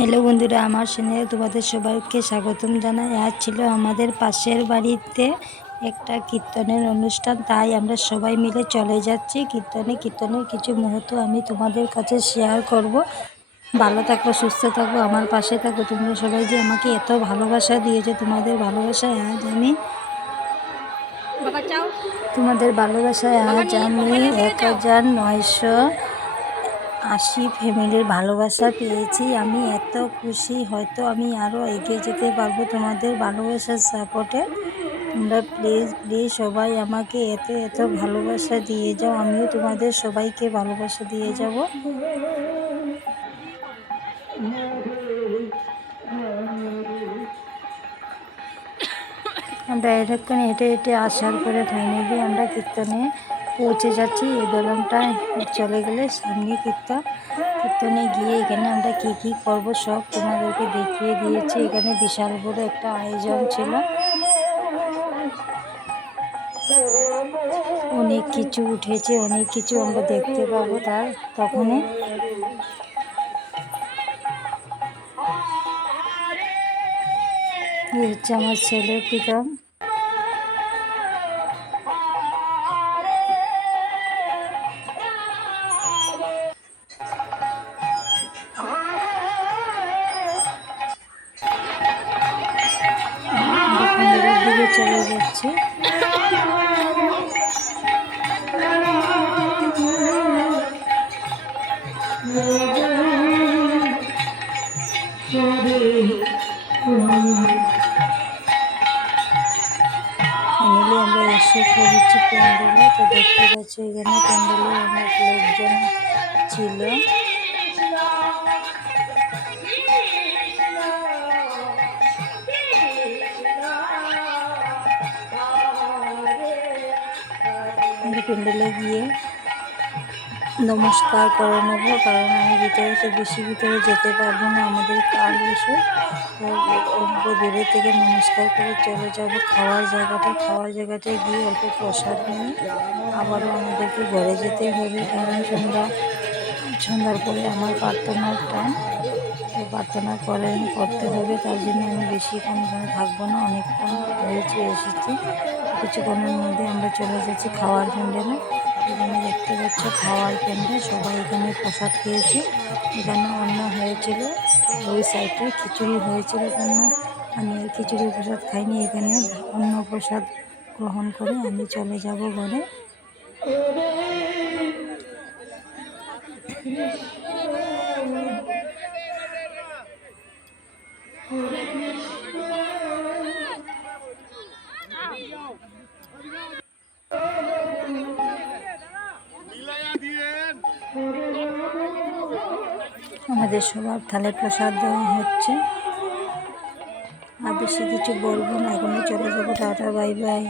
Hello বন্ধুরা, আমার চ্যানেলে তোমাদের সবাইকে স্বাগতম জানাই। আজ ছিল আমাদের পাশের বাড়িতে একটা কীর্তনের অনুষ্ঠান, তাই আমরা সবাই মিলে চলে যাচ্ছি কীর্তনের কিছু মুহূর্ত আমি তোমাদের কাছে শেয়ার করব। ভালো থাকো, সুস্থ থাকো, আমার পাশে থাকো। তোমরা সবাই যে আমাকে এত ভালোবাসা দিয়েছো, তোমাদের ভালোবাসায় আজ আমি 1980 ফ্যামিলির ভালোবাসা পেয়েছি। আমি এত খুশি, হয়তো আমি আরও এগিয়ে যেতে পারবো তোমাদের ভালোবাসার সাপোর্টে। তোমরা প্লিজ সবাই আমাকে এত ভালোবাসা দিয়ে যাও, আমিও তোমাদের সবাইকে ভালোবাসা দিয়ে যাব। আমরা এতক্ষণ হেঁটে হেঁটে আসার পরে ফাইনালি আমরা কীর্তনে পৌঁছে যাচ্ছি। এই দলনটায় চলে গেলে সামনে কীর্তনে গিয়ে এখানে আমরা কী করব সব তোমাদেরকে দেখিয়ে দিয়েছি। এখানে বিশাল বড় একটা আয়োজন ছিল, অনেক কিছু উঠেছে, অনেক কিছু আমরা দেখতে পাবো তখনই। এই হচ্ছে আমার ছেলে প্রীতম। দিকে চলে যাচ্ছে। ফাইনালি আমরা এসে পড়েছি প্যান্ডেলে। তো দেখতে পাচ্ছি এখানে প্যান্ডেলে অনেক লোকজন ছিল। প্যান্ডেলে গিয়ে নমস্কার করে নেবো, কারণ আমি বেশি ভিতরে যেতে পারবো না, আমাদের কাল এসে। অল্প দূরে থেকে নমস্কার করে চলে যাব খাওয়ার জায়গাটায় গিয়ে অল্প প্রসাদ নিয়ে আবারও আমাদেরকে ঘরে যেতে হবে, কারণ সন্ধ্যার পরে আমার প্রার্থনার টাইম। তো প্রার্থনা করতে হবে, তার জন্য আমি বেশিক্ষণ এখানে থাকবো না, অনেকক্ষণ হয়েছে এসেছি। কিছুক্ষণের মধ্যে আমরা চলে যাচ্ছি খাওয়ার প্যান্ডেলে। এখানে দেখতে পাচ্ছ খাওয়ার প্যান্ডেল, সবাই এখানে প্রসাদ খেয়েছে। এখানে অন্ন হয়েছিল, ওই সাইডে খিচুড়ি হয়েছিল, কেন আমি এই খিচুড়ি প্রসাদ খাইনি। এখানে অন্ন প্রসাদ গ্রহণ করে আমি চলে যাব ঘরে। আমাদের সবার থালে প্রসাদ দেওয়া হচ্ছে। আর বেশি কিছু বলবো না, এখনই চলে যাবো। Tata, bye bye.